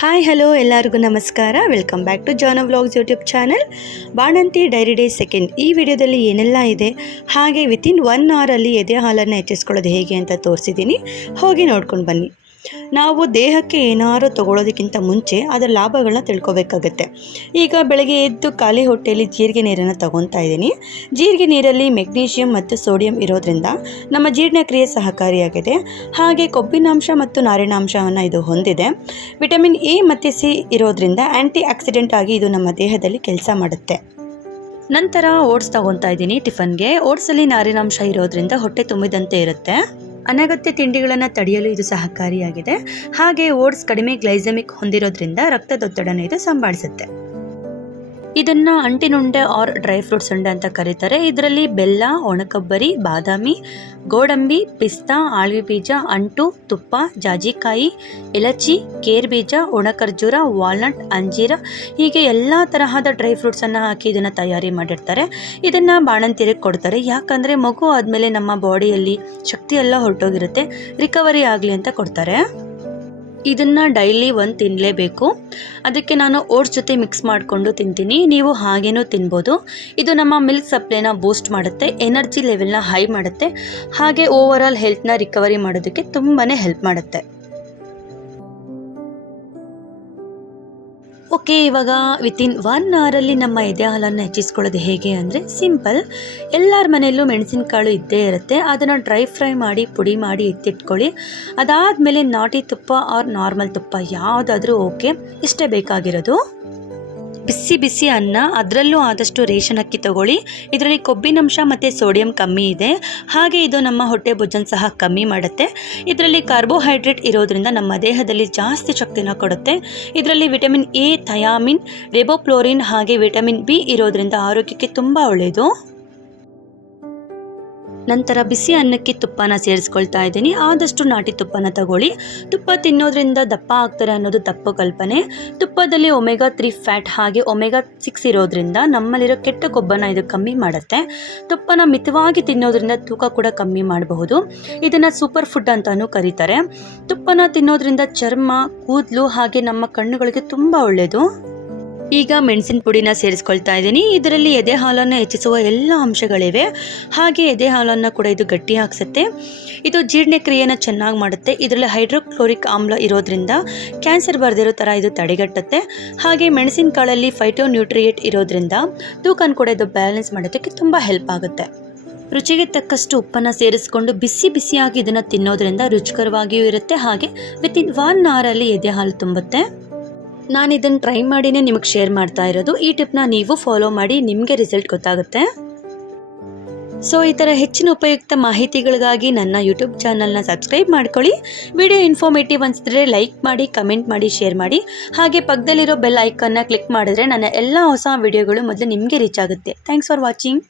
Hi hello ಎಲ್ಲರಿಗೂ ನಮಸ್ಕಾರ. Welcome back to Jana vlogs YouTube channel ಬಾಣಂತಿ ಡೈರಿ ಡೇ ಸೆಕೆಂಡ್ ಈ ವಿಡಿಯೋದಲ್ಲಿ ಏನೆಲ್ಲ ಇದೆ? ಹಾಗೆ ವಿತಿನ್ ಒನ್ ಅವರಲ್ಲಿ ಎದೆ ಹಾಲನ್ನು ಹೆಚ್ಚಿಸ್ಕೊಳ್ಳೋದು ಹೇಗೆ ಅಂತ ತೋರಿಸಿದ್ದೀನಿ. ಹೋಗಿ ನೋಡ್ಕೊಂಡು ಬನ್ನಿ. ನಾವು ದೇಹಕ್ಕೆ ಏನಾದರೂ ತಗೊಳ್ಳೋದಕ್ಕಿಂತ ಮುಂಚೆ ಅದರ ಲಾಭಗಳನ್ನ ತಿಳ್ಕೊಬೇಕಾಗತ್ತೆ. ಈಗ ಬೆಳಗ್ಗೆ ಎದ್ದು ಖಾಲಿ ಹೊಟ್ಟೆಯಲ್ಲಿ ಜೀರಿಗೆ ನೀರನ್ನು ತಗೊತಾ ಇದ್ದೀನಿ. ಜೀರಿಗೆ ನೀರಲ್ಲಿ ಮೆಗ್ನೀಷಿಯಂ ಮತ್ತು ಸೋಡಿಯಂ ಇರೋದ್ರಿಂದ ನಮ್ಮ ಜೀರ್ಣಕ್ರಿಯೆ ಸಹಕಾರಿಯಾಗಿದೆ. ಹಾಗೆ ಕೊಬ್ಬಿನಾಂಶ ಮತ್ತು ನಾರಿನಾಂಶವನ್ನು ಇದು ಹೊಂದಿದೆ. ವಿಟಮಿನ್ ಎ ಮತ್ತು ಸಿ ಇರೋದ್ರಿಂದ ಆ್ಯಂಟಿ ಆಕ್ಸಿಡೆಂಟ್ ಆಗಿ ಇದು ನಮ್ಮ ದೇಹದಲ್ಲಿ ಕೆಲಸ ಮಾಡುತ್ತೆ. ನಂತರ ಓಟ್ಸ್ ತಗೊತಾ ಇದ್ದೀನಿ ಟಿಫನ್ಗೆ. ಓಟ್ಸಲ್ಲಿ ನಾರಿನಾಂಶ ಇರೋದ್ರಿಂದ ಹೊಟ್ಟೆ ತುಂಬಿದಂತೆ ಇರುತ್ತೆ. ಅನಗತ್ಯ ತಿಂಡಿಗಳನ್ನು ತಡೆಯಲು ಇದು ಸಹಕಾರಿಯಾಗಿದೆ. ಹಾಗೆ ಓಟ್ಸ್ ಕಡಿಮೆ ಗ್ಲೈಸಮಿಕ್ ಹೊಂದಿರೋದ್ರಿಂದ ರಕ್ತದೊತ್ತಡನ ಇದು ಸಂಭಾಳಿಸುತ್ತೆ. ಇದನ್ನು ಅಂಟಿನುಂಡೆ ಆರ್ ಡ್ರೈ ಫ್ರೂಟ್ಸ್ ಉಂಡೆ ಅಂತ ಕರೀತಾರೆ. ಇದರಲ್ಲಿ ಬೆಲ್ಲ, ಒಣಕೊಬ್ಬರಿ, ಬಾದಾಮಿ, ಗೋಡಂಬಿ, ಪಿಸ್ತಾ, ಆಳ್ವಿ ಬೀಜ, ಅಂಟು, ತುಪ್ಪ, ಜಾಜಿಕಾಯಿ ಎಲಚಿ ಕೇರ್ ಬೀಜ, ಒಣಖರ್ಜೂರ, ವಾಲ್ನಟ್, ಅಂಜೀರ ಹೀಗೆ ಎಲ್ಲ ತರಹದ ಡ್ರೈ ಫ್ರೂಟ್ಸನ್ನು ಹಾಕಿ ಇದನ್ನು ತಯಾರಿ ಮಾಡಿರ್ತಾರೆ. ಇದನ್ನು ಬಾಣಂತಿರಿಗೆ ಕೊಡ್ತಾರೆ. ಯಾಕಂದರೆ ಮಗು ಆದಮೇಲೆ ನಮ್ಮ ಬಾಡಿಯಲ್ಲಿ ಶಕ್ತಿ ಎಲ್ಲ ಹೊರಟೋಗಿರುತ್ತೆ. ರಿಕವರಿ ಆಗಲಿ ಅಂತ ಕೊಡ್ತಾರೆ. ಇದನ್ನು ಡೈಲಿ ಒಂದು ತಿನ್ನಲೇಬೇಕು ಅದಕ್ಕೆ ನಾನು ಓಟ್ಸ್ ಜೊತೆ ಮಿಕ್ಸ್ ಮಾಡಿಕೊಂಡು ತಿಂತೀನಿ. ನೀವು ಹಾಗೇನೂ ತಿನ್ಬೋದು. ಇದು ನಮ್ಮ ಮಿಲ್ಕ್ ಸಪ್ಲೈನ ಬೂಸ್ಟ್ ಮಾಡುತ್ತೆ. ಎನರ್ಜಿ ಲೆವೆಲ್ನ ಹೈ ಮಾಡುತ್ತೆ. ಹಾಗೆ ಓವರ್ ಆಲ್ ಹೆಲ್ತ್ನ ರಿಕವರಿ ಮಾಡೋದಕ್ಕೆ ತುಂಬಾ ಹೆಲ್ಪ್ ಮಾಡುತ್ತೆ. ಓಕೆ, ಇವಾಗ ವಿತಿನ್ ಒನ್ ಅವರಲ್ಲಿ ನಮ್ಮ ಎದೆ ಹಾಲನ್ನು ಹೆಚ್ಚಿಸ್ಕೊಳ್ಳೋದು ಹೇಗೆ ಅಂದರೆ ಸಿಂಪಲ್ ಎಲ್ಲರ ಮನೆಯಲ್ಲೂ ಮೆಣಸಿನಕಾಳು ಇದ್ದೇ ಇರುತ್ತೆ. ಅದನ್ನು ಡ್ರೈ ಫ್ರೈ ಮಾಡಿ, ಪುಡಿ ಮಾಡಿ ಎತ್ತಿಟ್ಕೊಳ್ಳಿ ಅದಾದಮೇಲೆ ನಾಟಿ ತುಪ್ಪ ಆರ್ ನಾರ್ಮಲ್ ತುಪ್ಪ ಯಾವುದಾದ್ರೂ ಓಕೆ ಇಷ್ಟೇ ಬೇಕಾಗಿರೋದು. ಬಿಸಿ ಬಿಸಿ ಅನ್ನ, ಅದರಲ್ಲೂ ಆದಷ್ಟು ರೇಷನ್ ಅಕ್ಕಿ ತಗೊಳ್ಳಿ. ಇದರಲ್ಲಿ ಕೊಬ್ಬಿನಂಶ ಮತ್ತು ಸೋಡಿಯಂ ಕಮ್ಮಿ ಇದೆ. ಹಾಗೆ ಇದು ನಮ್ಮ ಹೊಟ್ಟೆ ಬೊಜ್ಜನ್ನು ಸಹ ಕಮ್ಮಿ ಮಾಡುತ್ತೆ. ಇದರಲ್ಲಿ ಕಾರ್ಬೋಹೈಡ್ರೇಟ್ ಇರೋದ್ರಿಂದ ನಮ್ಮ ದೇಹದಲ್ಲಿ ಜಾಸ್ತಿ ಶಕ್ತಿನ ಕೊಡುತ್ತೆ. ಇದರಲ್ಲಿ ವಿಟಮಿನ್ ಎ, ಥಯಾಮಿನ್, ರೆಬೋಪ್ಲೋರಿನ್ ಹಾಗೆ ವಿಟಮಿನ್ ಬಿ ಇರೋದ್ರಿಂದ ಆರೋಗ್ಯಕ್ಕೆ ತುಂಬ ಒಳ್ಳೆಯದು ನಂತರ ಬಿಸಿ ಅನ್ನಕ್ಕೆ ತುಪ್ಪನ ಸೇರಿಸ್ಕೊಳ್ತಾ ಇದ್ದೀನಿ. ಆದಷ್ಟು ನಾಟಿ ತುಪ್ಪನ ತಗೊಳ್ಳಿ. ತುಪ್ಪ ತಿನ್ನೋದ್ರಿಂದ ದಪ್ಪ ಆಗ್ತಾರೆ ಅನ್ನೋದು ತಪ್ಪು ಕಲ್ಪನೆ. ತುಪ್ಪದಲ್ಲಿ ಒಮೆಗಾ ತ್ರೀ ಫ್ಯಾಟ್ ಹಾಗೆ ಒಮೆಗಾ ಸಿಕ್ಸ್ ಇರೋದ್ರಿಂದ ನಮ್ಮಲ್ಲಿರೋ ಕೆಟ್ಟ ಕೊಬ್ಬನ ಇದು ಕಮ್ಮಿ ಮಾಡುತ್ತೆ. ತುಪ್ಪನ ಮಿತವಾಗಿ ತಿನ್ನೋದ್ರಿಂದ ತೂಕ ಕೂಡ ಕಮ್ಮಿ ಮಾಡಬಹುದು. ಇದನ್ನು ಸೂಪರ್ ಫುಡ್ ಅಂತಲೂ ಕರೀತಾರೆ. ತುಪ್ಪನ ತಿನ್ನೋದ್ರಿಂದ ಚರ್ಮ, ಕೂದಲು ಹಾಗೆ ನಮ್ಮ ಕಣ್ಣುಗಳಿಗೆ ತುಂಬ ಒಳ್ಳೆಯದು ಈಗ ಮೆಣಸಿನ ಪುಡಿನ ಸೇರಿಸ್ಕೊಳ್ತಾ ಇದ್ದೀನಿ. ಇದರಲ್ಲಿ ಎದೆ ಹಾಲನ್ನು ಹೆಚ್ಚಿಸುವ ಎಲ್ಲ ಅಂಶಗಳಿವೆ. ಹಾಗೆ ಎದೆ ಹಾಲನ್ನು ಕೂಡ ಇದು ಗಟ್ಟಿ ಹಾಕ್ಸುತ್ತೆ. ಇದು ಜೀರ್ಣಕ್ರಿಯೆನ ಚೆನ್ನಾಗಿ ಮಾಡುತ್ತೆ. ಇದರಲ್ಲಿ ಹೈಡ್ರೋಕ್ಲೋರಿಕ್ ಆಮ್ಲ ಇರೋದ್ರಿಂದ ಕ್ಯಾನ್ಸರ್ ಬರೆದಿರೋ ಥರ ಇದು ತಡೆಗಟ್ಟುತ್ತೆ. ಹಾಗೆ ಮೆಣಸಿನಕಾಳಲ್ಲಿ ಫೈಟೋ ನ್ಯೂಟ್ರಿಯೇಟ್ ಇರೋದ್ರಿಂದ ತೂಕನ ಕೂಡ ಇದು ಬ್ಯಾಲೆನ್ಸ್ ಮಾಡೋದಕ್ಕೆ ತುಂಬ ಹೆಲ್ಪ್ ಆಗುತ್ತೆ. ರುಚಿಗೆ ತಕ್ಕಷ್ಟು ಉಪ್ಪನ್ನು ಸೇರಿಸ್ಕೊಂಡು ಬಿಸಿ ಬಿಸಿಯಾಗಿ ಇದನ್ನು ತಿನ್ನೋದ್ರಿಂದ ರುಚಿಕರವಾಗಿಯೂ ಇರುತ್ತೆ. ಹಾಗೆ ವಿತಿನ್ ಒನ್ ಅವರಲ್ಲಿ ಎದೆ ಹಾಲು ತುಂಬುತ್ತೆ. ನಾನು ಇದನ್ನು ಟ್ರೈ ಮಾಡಿನೇ ನಿಮಗೆ ಶೇರ್ ಮಾಡ್ತಾ ಇರೋದು. ಈ ಟಿಪ್ನ ನೀವು ಫಾಲೋ ಮಾಡಿ ನಿಮಗೆ ರಿಸಲ್ಟ್ ಗೊತ್ತಾಗುತ್ತೆ. ಸೊ ಈ ಥರ ಹೆಚ್ಚಿನ ಉಪಯುಕ್ತ ಮಾಹಿತಿಗಳಿಗಾಗಿ ನನ್ನ ಯೂಟ್ಯೂಬ್ ಚಾನಲ್ನ ಸಬ್ಸ್ಕ್ರೈಬ್ ಮಾಡ್ಕೊಳ್ಳಿ. ವಿಡಿಯೋ ಇನ್ಫಾರ್ಮೇಟಿವ್ ಅನಿಸಿದ್ರೆ ಲೈಕ್ ಮಾಡಿ ಕಮೆಂಟ್ ಮಾಡಿ ಶೇರ್ ಮಾಡಿ. ಹಾಗೆ ಪಕ್ಕದಲ್ಲಿರೋ ಬೆಲ್ ಐಕನ್ನ ಕ್ಲಿಕ್ ಮಾಡಿದ್ರೆ ನನ್ನ ಎಲ್ಲ ಹೊಸ ವಿಡಿಯೋಗಳು ಮೊದಲು ನಿಮಗೆ ರೀಚ್ ಆಗುತ್ತೆ. Thanks for watching